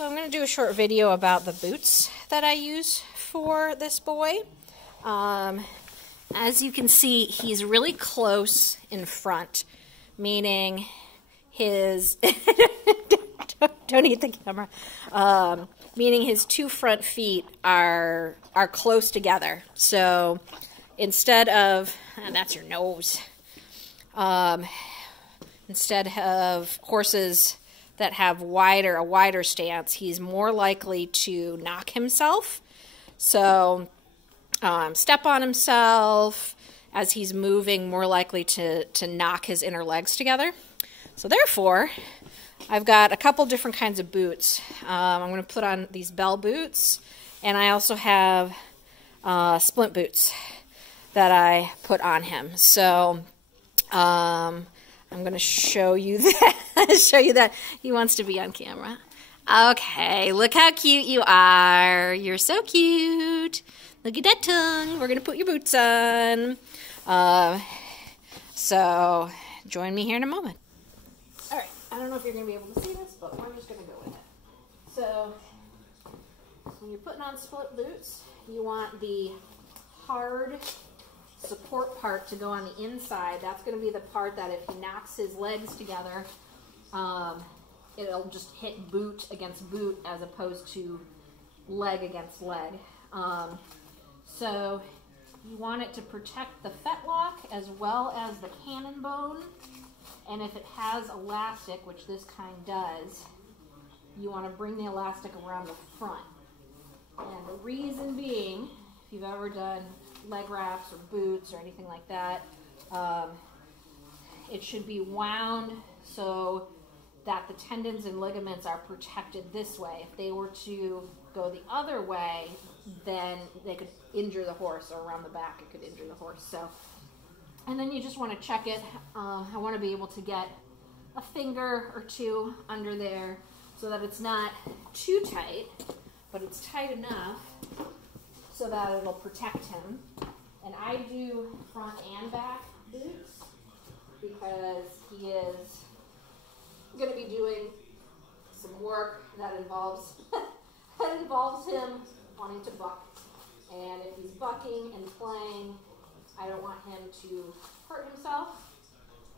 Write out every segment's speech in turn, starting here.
So I'm going to do a short video about the boots that I use for this boy. As you can see, he's really close in front, meaning his don't eat the camera. Meaning his two front feet are close together. So instead of that's your nose. Instead of horses that have a wider stance, he's more likely to knock himself. So step on himself as he's moving, more likely to knock his inner legs together. So therefore, I've got a couple different kinds of boots. I'm going to put on these bell boots, and I also have splint boots that I put on him. So I'm going to show you that. He wants to be on camera. Okay, look how cute you are. You're so cute. Look at that tongue. We're going to put your boots on. So join me here in a moment. All right, I don't know if you're going to be able to see this, but we're just going to go with it. So when you're putting on split boots, you want the hard support part to go on the inside. That's going to be the part that if he knocks his legs together, it'll just hit boot against boot as opposed to leg against leg. So you want it to protect the fetlock as well as the cannon bone. And if it has elastic, which this kind does, you want to bring the elastic around the front. And the reason being, if you've ever done leg wraps or boots or anything like that, it should be wound so that the tendons and ligaments are protected this way. If they were to go the other way, then they could injure the horse, or around the back it could injure the horse. So, and then you just want to check it. I want to be able to get a finger or two under there so that it's not too tight, but it's tight enough so that it'll protect him. And I do front and back boots because he is going to be doing some work that involves him wanting to buck. And if he's bucking and playing, I don't want him to hurt himself.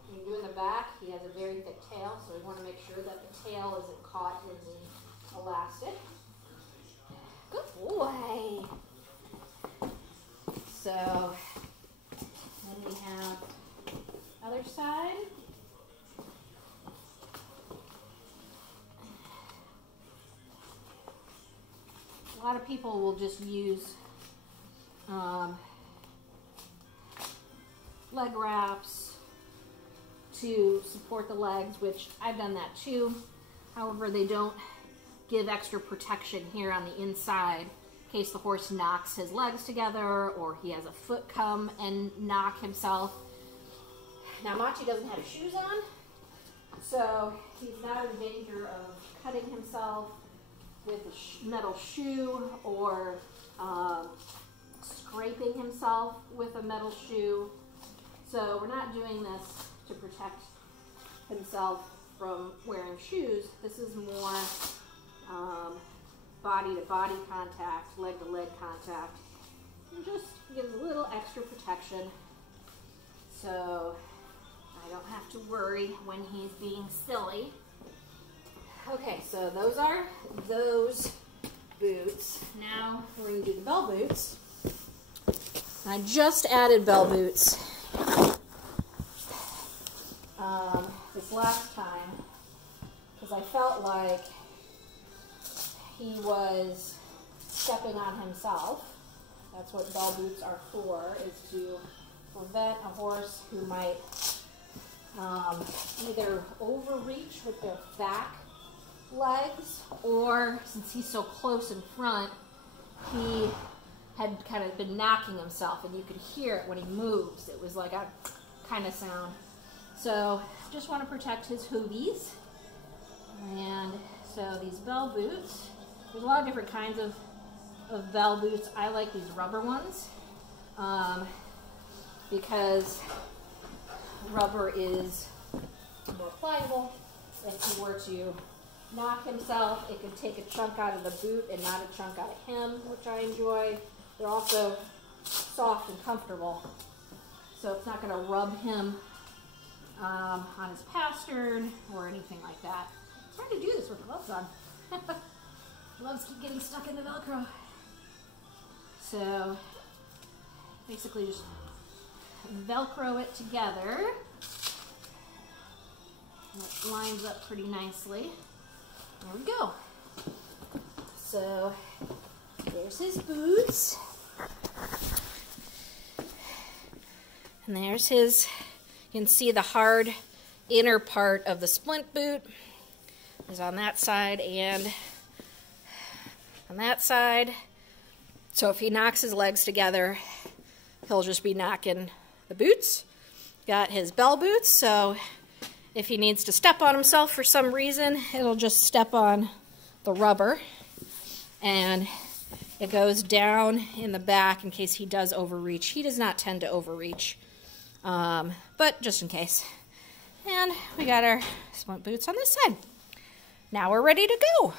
When you're doing the back, he has a very thick tail, so we want to make sure that the tail isn't caught in the elastic. Good boy. So then we have other side. A lot of people will just use leg wraps to support the legs, which I've done that too. However, they don't give extra protection here on the inside in case the horse knocks his legs together or he has a foot come and knock himself. Now, Machi doesn't have shoes on, so he's not in danger of cutting himself with a metal shoe or scraping himself with a metal shoe. So we're not doing this to protect himself from wearing shoes. This is more body-to-body contact, leg-to-leg contact. And just gives a little extra protection so I don't have to worry when he's being silly. Okay, so those are those boots. Now we're going to do the bell boots. I just added bell boots this last time because I felt like he was stepping on himself. That's what bell boots are for, is to prevent a horse who might either overreach with their back legs, or since he's so close in front, he had kind of been knocking himself, and you could hear it when he moves. It was like a kind of sound. So just want to protect his hoovies. And so these bell boots, there's a lot of different kinds of bell boots. I like these rubber ones because rubber is more pliable if you were to knock himself. It can take a chunk out of the boot and not a chunk out of him, which I enjoy. They're also soft and comfortable, so it's not going to rub him on his pastern or anything like that. It's hard to do this with gloves on. Gloves keep getting stuck in the Velcro. So basically just Velcro it together. It lines up pretty nicely. There we go. So there's his boots. And there's his, you can see the hard inner part of the splint boot is on that side and on that side. So if he knocks his legs together, he'll just be knocking the boots. Got his bell boots, so if he needs to step on himself for some reason, it'll just step on the rubber. And it goes down in the back in case he does overreach. He does not tend to overreach, but just in case. And we got our splint boots on this side. Now we're ready to go.